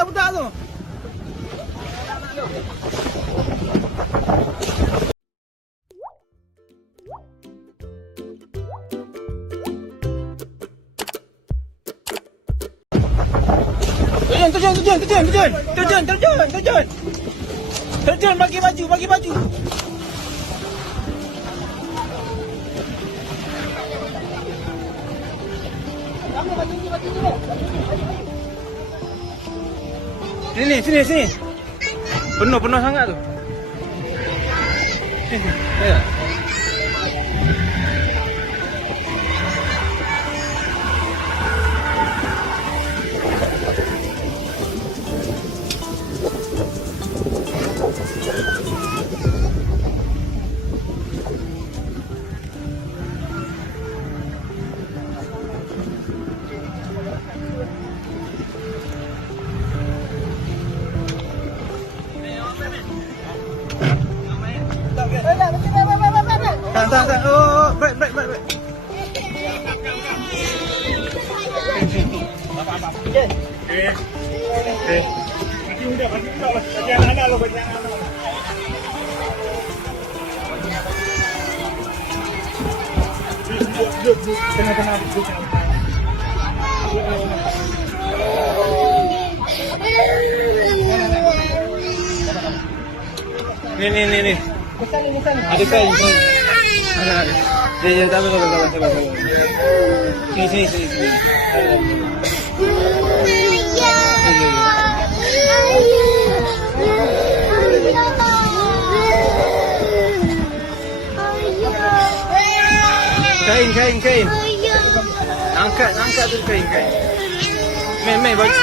Budak tu. Terjun, bagi baju. Sini. Penuh sangat tu. Ya. Tahan. Oh, break. Okey. Bagi mudah lah. Bagi anak-anak lo, bagi anak-anak. Duduk. Tengah-tengah duduk. Ni. Ada kain. Dia tak apa. Sini. Kain. Angkat tu kain. Main baju.